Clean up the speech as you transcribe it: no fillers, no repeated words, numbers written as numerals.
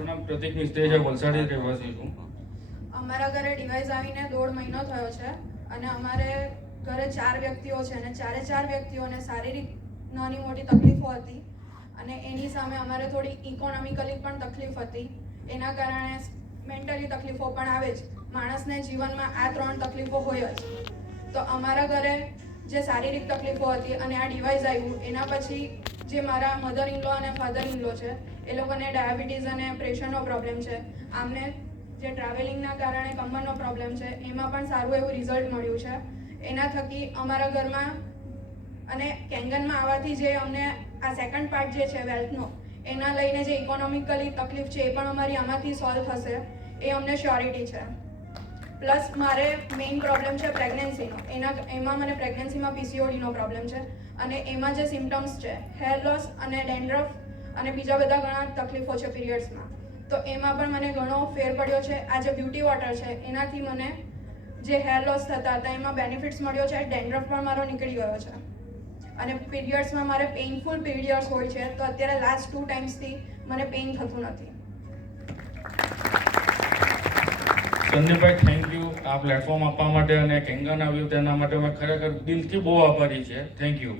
મારું નામ પ્રતિક મિસ્ત્રી છે, વલસાડી રહેવાસી છું. અમારા ઘરે ડિવાઇસ આવીને 1.5 મહિનો થયો છે અને અમારે ઘરે 4 વ્યક્તિઓ છે અને 4 વ્યક્તિઓને શારીરિક નાની મોટી તકલીફો હતી અને એની સામે અમારે થોડી ઇકોનોમિકલી પણ તકલીફ હતી. એના કારણે મેન્ટલી તકલીફો પણ આવે જ. માણસને જીવનમાં આ 3 તકલીફો હોય જ. તો અમારા ઘરે જે શારીરિક તકલીફો હતી અને આ ડિવાઇસ આવ્યું એના પછી જે મારા મધર ઇનલો અને ફાધર ઇનલો છે એ લોકોને ડાયાબિટીસ અને પ્રેશરનો પ્રોબ્લેમ છે. આમને જે ટ્રાવેલિંગના કારણે કમરનો પ્રોબ્લેમ છે એમાં પણ સારું એવું રિઝલ્ટ મળ્યું છે. એના થકી અમારા ઘરમાં અને કેંગનમાં આવવાથી જે અમને આ સેકન્ડ પાર્ટ જે છે વેલ્થનો એના લઈને જે ઇકોનોમિકલી તકલીફ છે એ પણ અમારી આમાંથી સોલ્વ થશે એ અમને શ્યોરિટી છે. પ્લસ મારે મેઇન પ્રોબ્લેમ છે પ્રેગ્નન્સીનો. એમાં મને પ્રેગ્નન્સીમાં પીસીઓડીનો પ્રોબ્લેમ છે અને એમાં જે સિમ્ટમ્સ છે હેર લોસ અને ડેન્ડ્રફ અને બીજા બધા ઘણા તકલીફો છે પીરિયડ્સમાં. તો એમાં પણ મને ઘણો ફેર પડ્યો છે. આ જે બ્યુટી વોટર છે એનાથી મને જે હેર લોસ થતા હતા એમાં બેનિફિટ્સ મળ્યો છે. ડેન્ડ્રફ પણ મારો નીકળી ગયો છે અને પીરિયડ્સમાં મારે પેઇનફુલ પીરિયડ્સ હોય છે તો અત્યારે લાસ્ટ 2 ટાઈમ્સથી મને પેઇન થતું નથી. સંદીપભાઈ, થેન્ક યુ આ પ્લેટફોર્મ આપવા માટે અને કેંગન આવ્યું તેના માટે અમે ખરેખર દિલથી બહુ આભારી છે. Thank you.